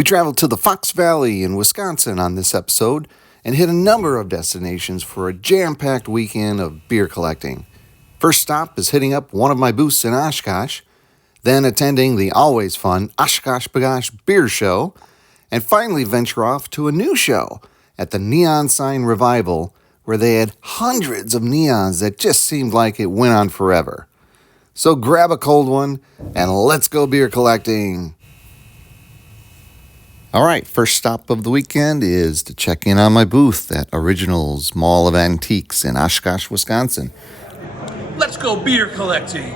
We traveled to the Fox Valley in Wisconsin on this episode and hit a number of destinations for a jam-packed weekend of beer collecting. First stop is hitting up one of my booths in Oshkosh, then attending the always fun Oshkosh B'gosh Beer Show, and finally venture off to a new show at the Neon Sign Revival, where they had hundreds of neons that just seemed like it went on forever. So grab a cold one and let's go beer collecting. All right, first stop of the weekend is to check in on my booth at Originals Mall of Antiques in Oshkosh, Wisconsin. Let's go beer collecting.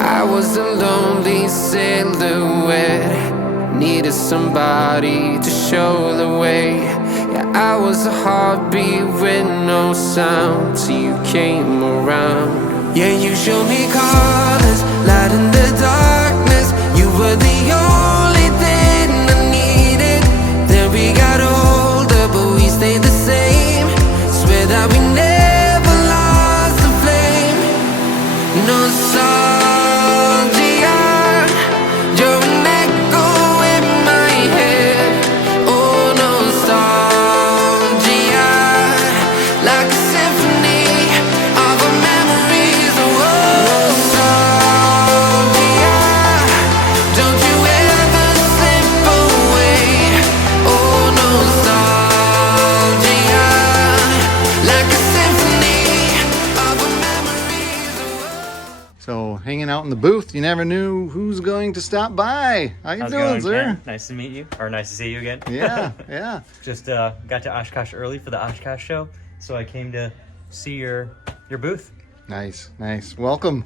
I was a lonely silhouette, needed somebody to show the way. Yeah, I was a heartbeat with no sound till you came around. Yeah, you showed me colors, light in the darkness. You were the only thing I needed. Then we got older, but we stayed the same. Swear that we never lost the flame. Nostalgia, you're an echo in my head. Oh, nostalgia, like a symphony of our memories. Oh, nostalgia, don't you ever slip away. Oh, nostalgia, like a symphony of our memories. So hanging out in the booth, you never knew who's going to stop by. How you How's it doing, going, sir? Ken? Nice to meet you, or nice to see you again. Yeah, yeah. Just got to Oshkosh early for the Oshkosh show, so I came to see your booth. Nice, nice. Welcome.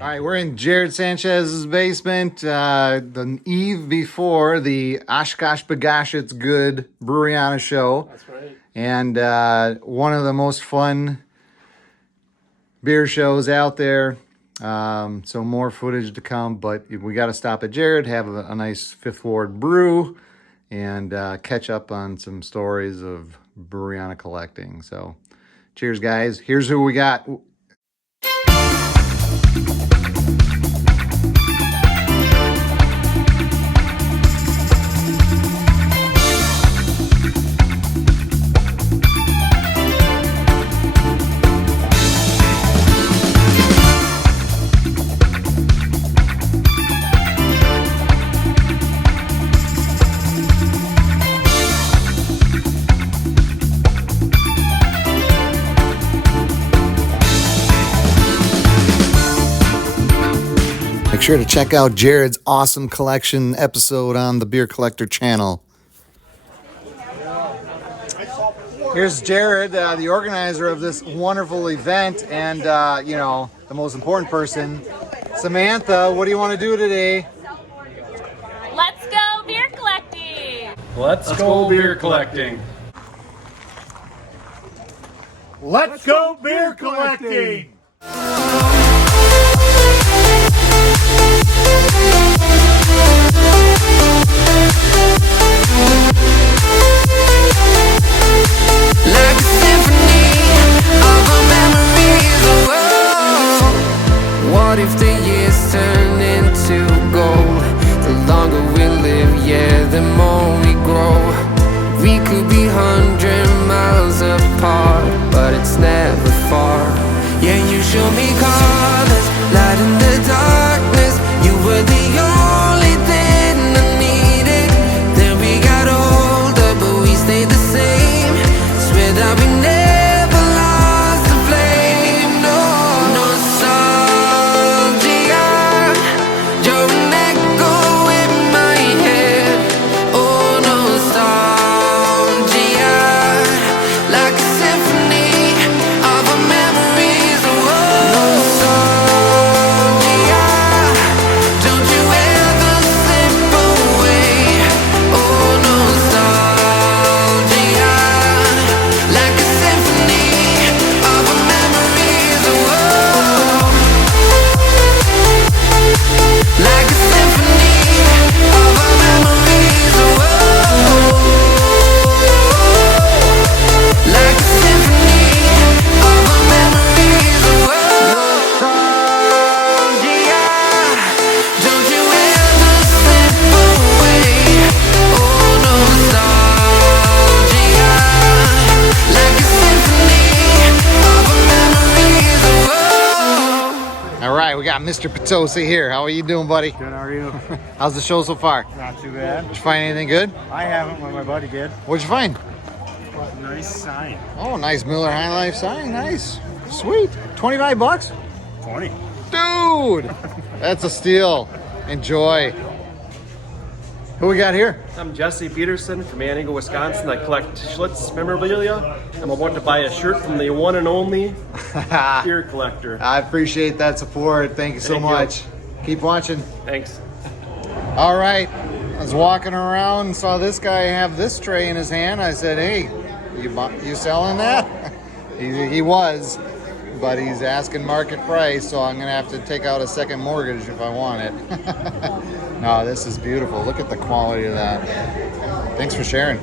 All right, we're in Jared Sanchez's basement, the eve before the Oshkosh B'gosh It's Good Breweriana show. That's right. And one of the most fun beer shows out there. So more footage to come, but we got to stop at Jared, have a nice Fifth Ward brew, and catch up on some stories of Breweriana collecting. So cheers, guys. Here's who we got. Make sure to check out Jared's awesome collection episode on the Beer Collector channel. Here's Jared, the organizer of this wonderful event, and the most important person, Samantha. What do you want to do today? Let's go beer collecting! Let's go beer collecting. Let's go beer collecting. Like a symphony of our memories. Oh, what if the years turn into gold? The longer we live, yeah, the more we grow. We could be 100 miles apart, but it's never far. Yeah, you show me colors, light in the darkness. You were the got Mr. Potosi here. How are you doing, buddy? Good, how are you? How's the show so far? Not too bad. Did you find anything good? I haven't, but my buddy did. What'd you find? Nice sign. Oh, nice Miller High Life sign. Nice. Sweet. 25 bucks? 20. Dude, that's a steal. Enjoy. Who we got here? I'm Jesse Peterson from Antigo, Wisconsin. I collect Schlitz memorabilia. I'm about to buy a shirt from the one and only beer collector. I appreciate that support. Thank you so Thank you. much. Keep watching. Thanks. All right. I was walking around and saw this guy have this tray in his hand. I said, hey, you selling that? he was, but he's asking market price, so I'm going to have to take out a second mortgage if I want it. No, this is beautiful. Look at the quality of that. Thanks for sharing.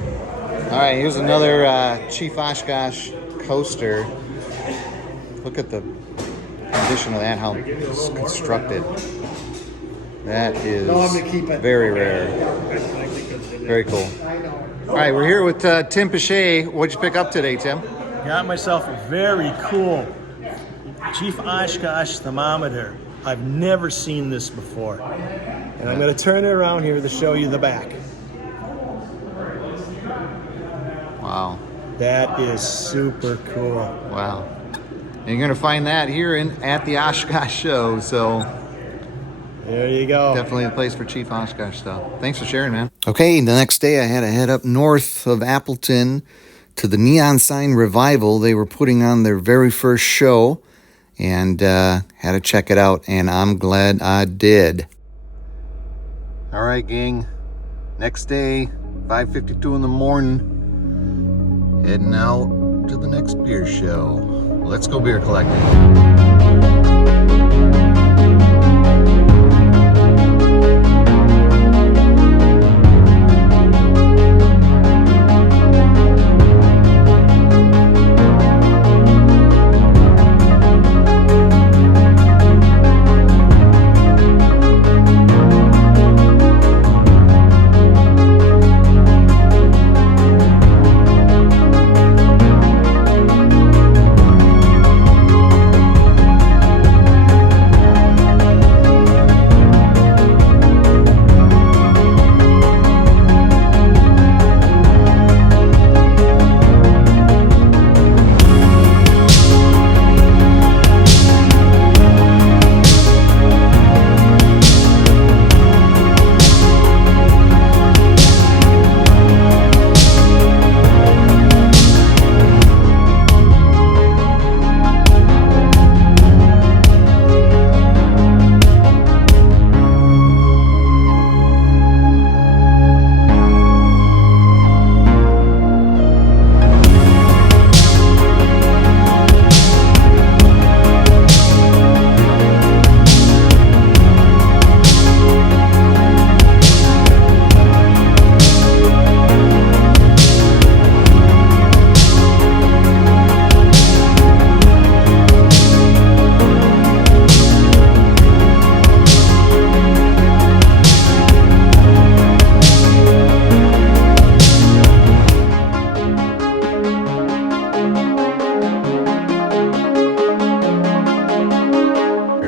All right, here's another Chief Oshkosh coaster. Look at the condition of that, how it's constructed. That is very rare. Very cool. All right, we're here with Tim Pichet. What'd you pick up today, Tim? Got myself a very cool Chief Oshkosh thermometer. I've never seen this before. And I'm going to turn it around here to show you the back. Wow. That is super cool. Wow. And you're going to find that here at the Oshkosh show, so There you go. definitely a place for Chief Oshkosh stuff. Thanks for sharing, man. Okay, the next day I had to head up north of Appleton to the Neon Sign Revival. They were putting on their very first show, and had to check it out, and I'm glad I did. All right, gang. Next day, 5:52 in the morning, heading out to the next beer show. Let's go beer collecting.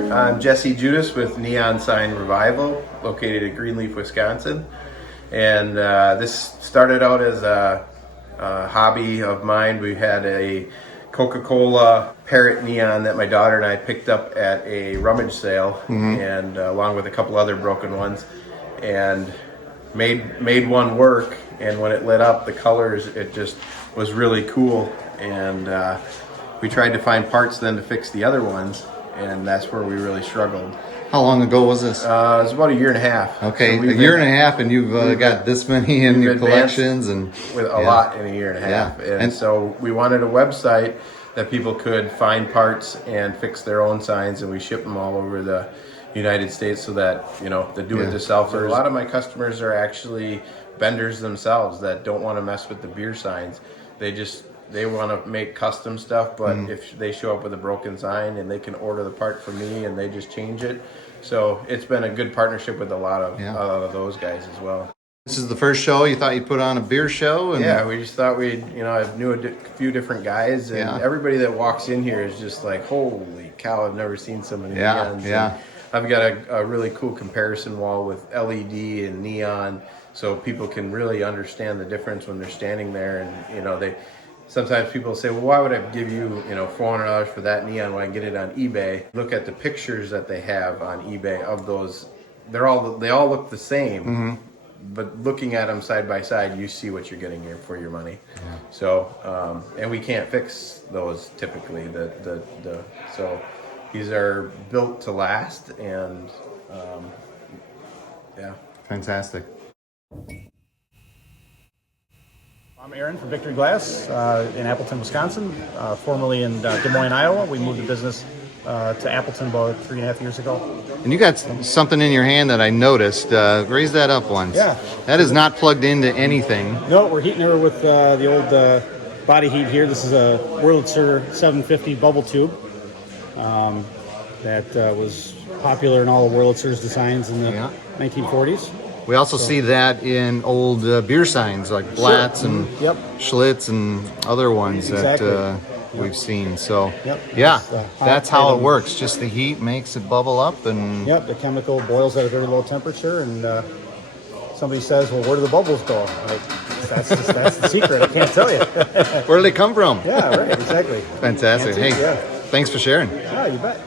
I'm Jesse Judas with Neon Sign Revival, located at Greenleaf, Wisconsin. And this started out as a hobby of mine. We had a Coca-Cola parrot neon that my daughter and I picked up at a rummage sale, and along with a couple other broken ones, and made one work. And when it lit up, the colors, it just was really cool. And we tried to find parts then to fix the other ones, and that's where we really struggled. How long ago was this? It was about a year and a half. Okay, So a year and a half, and you've got this many in your collections, and with a lot in a year and a half. Yeah. And so we wanted a website that people could find parts and fix their own signs, and we ship them all over the United States so that, you know, the do-it-yourselfers. A lot of my customers are actually vendors themselves that don't want to mess with the beer signs. They want to make custom stuff, but if they show up with a broken sign, and they can order the part from me and they just change it. So it's been a good partnership with a lot of those guys as well. This is the first show. You thought you'd put on a beer show? And Yeah, we just thought I knew a few different guys, and everybody that walks in here is just like, holy cow, I've never seen so many neons. Yeah. And I've got a really cool comparison wall with LED and neon, so people can really understand the difference when they're standing there. And you know, sometimes people say, well, why would I give you, $400 for that neon when I get it on eBay? Look at the pictures that they have on eBay of those. They all look the same, but looking at them side by side, you see what you're getting here for your money. Yeah. So, and we can't fix those typically. So these are built to last, and yeah. Fantastic. I'm Aaron from Victory Glass in Appleton, Wisconsin, formerly in Des Moines, Iowa. We moved the business to Appleton about 3.5 years ago. And you got something in your hand that I noticed. Raise that up once. Yeah. That is not plugged into anything. No, we're heating her with the old body heat here. This is a Wurlitzer 750 bubble tube that was popular in all of Wurlitzer's designs in the 1940s. We also see that in old beer signs like Blatz and Schlitz and other ones that we've seen. So, that's how it works. Just the heat makes it bubble up. And the chemical boils at a very low temperature. And somebody says, well, where do the bubbles go? That's the secret. I can't tell you. Where do they come from? Yeah, right, exactly. Fantastic. Antiques, Thanks for sharing. Yeah, you bet.